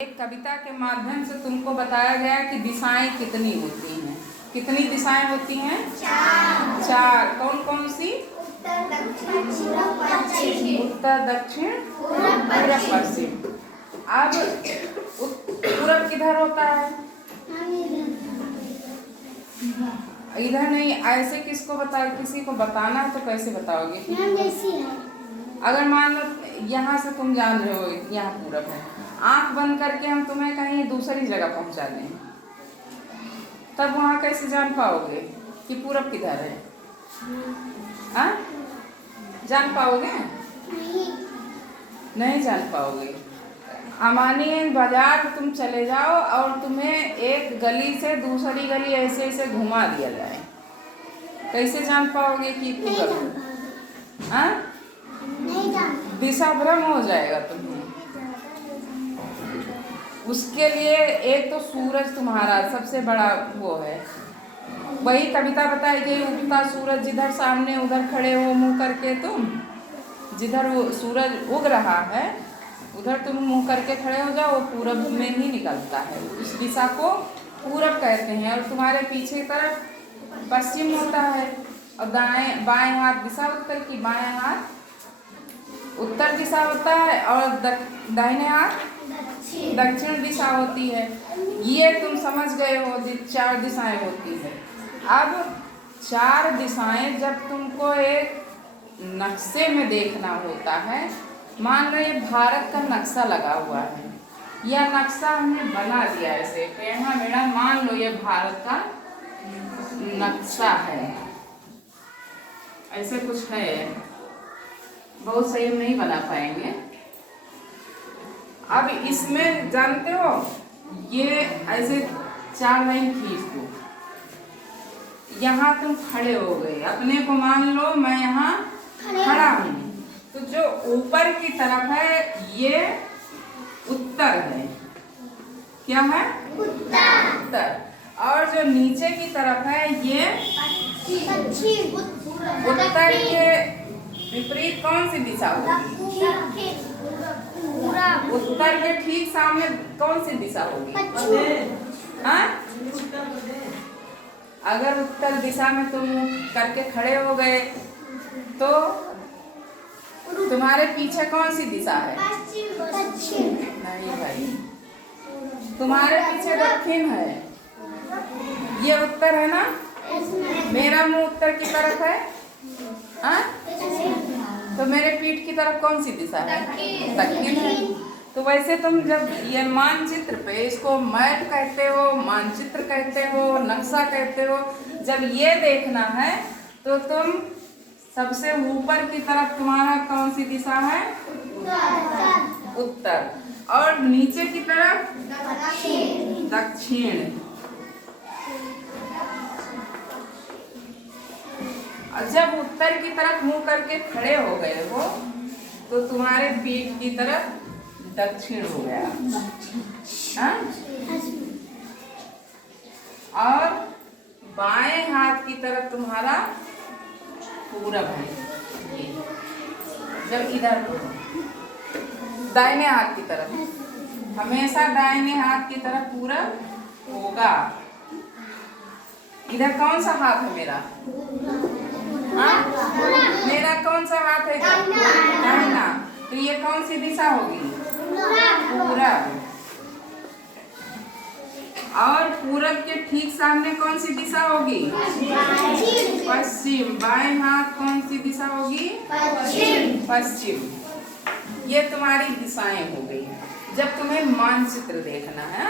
एक कविता के माध्यम से तुमको बताया गया कि दिशाएं कितनी होती हैं। कितनी दिशाएं होती हैं? चार। कौन कौन सी? उत्तर दक्षिण पूरब पश्चिम। अब पूरब किधर होता है? इधर नहीं। ऐसे किसको बता, किसी को बताना है तो कैसे बताओगे? अगर मान लो यहाँ से तुम जान रहे हो यहाँ पूरब है, आंख बंद करके हम तुम्हें कहीं दूसरी जगह पहुंचा दें, तब वहाँ कैसे जान पाओगे कि पूरब किधर है? हाँ, जान पाओगे? नहीं जान पाओगे। मानिए बाजार तुम चले जाओ और तुम्हें एक गली से दूसरी गली ऐसे ऐसे घुमा दिया जाए, कैसे जान पाओगे कि पूरब? हाँ, दिशा भ्रम हो जाएगा तुम्हें। उसके लिए एक तो सूरज तुम्हारा सबसे बड़ा वो है। वही कविता बताई गई, उगता सूरज जिधर सामने उधर खड़े हो मुंह करके तुम, जिधर वो सूरज उग रहा है उधर तुम मुंह करके खड़े हो जाओ, वो पूरब में ही निकलता है। उस दिशा को पूरब कहते हैं। और तुम्हारे पीछे तरफ पश्चिम होता है और दाएं बाएं हाथ दिशा उत्तर की, बाएं हाथ उत्तर दिशा होता है और दाहिने हाथ दक्षिण दिशा होती है। ये तुम समझ गए हो, चार दिशाएं होती है। अब चार दिशाएं जब तुमको एक नक्शे में देखना होता है, मान लो ये भारत का नक्शा लगा हुआ है, यह नक्शा हमने बना दिया ऐसे टेढ़ा मेढ़ा, मान लो ये भारत का नक्शा है, ऐसे कुछ है, बहुत सही नहीं बना पाएंगे। अब इसमें जानते हो ये ऐसे चार लाइन खींच दो, यहाँ तुम खड़े हो गए, अपने को मान लो मैं यहाँ खड़ा हूँ, तो जो ऊपर की तरफ है ये उत्तर है। क्या है? उत्तर। और जो नीचे की तरफ है ये पश्चिम। उत्तर के विपरीत कौन सी दिशा होगी? उत्तर के ठीक सामने कौन सी दिशा होगी? हाँ? अगर उत्तर दिशा में तुम करके खड़े हो गए तो तुम्हारे पीछे कौन सी दिशा है? नहीं भाई, तुम्हारे पीछे दक्षिण है। ये उत्तर है ना, मेरा मुंह उत्तर की तरफ है। हाँ? तो मेरे पीठ की तरफ कौन सी दिशा है? दक्षिण है। तो वैसे तुम जब ये मानचित्र पे, इसको मैप कहते हो, मानचित्र कहते हो, नक्शा कहते हो, जब ये देखना है तो तुम सबसे ऊपर की तरफ तुम्हारा कौन सी दिशा है? उत्तर। और नीचे की तरफ दक्षिण। जब उत्तर की तरफ मुंह करके खड़े हो गए हो तो तुम्हारे पीठ की तरफ दक्षिण हो गया। हाँ? और बाएं हाथ की तरफ तुम्हारा पूरब है। जब इधर दाहिने हाथ की तरफ, हमेशा दाहिने हाथ की तरफ पूरब होगा। इधर कौन सा हाथ है मेरा? हाँ? मेरा कौन सा हाथ है? दाहिना। तो ये कौन सी दिशा होगी? पूरब। और पूरब के ठीक सामने कौन सी दिशा होगी? पश्चिम। बाएं हाथ कौन सी दिशा होगी? पश्चिम। ये तुम्हारी दिशाएं हो गई जब तुम्हें मानचित्र देखना है।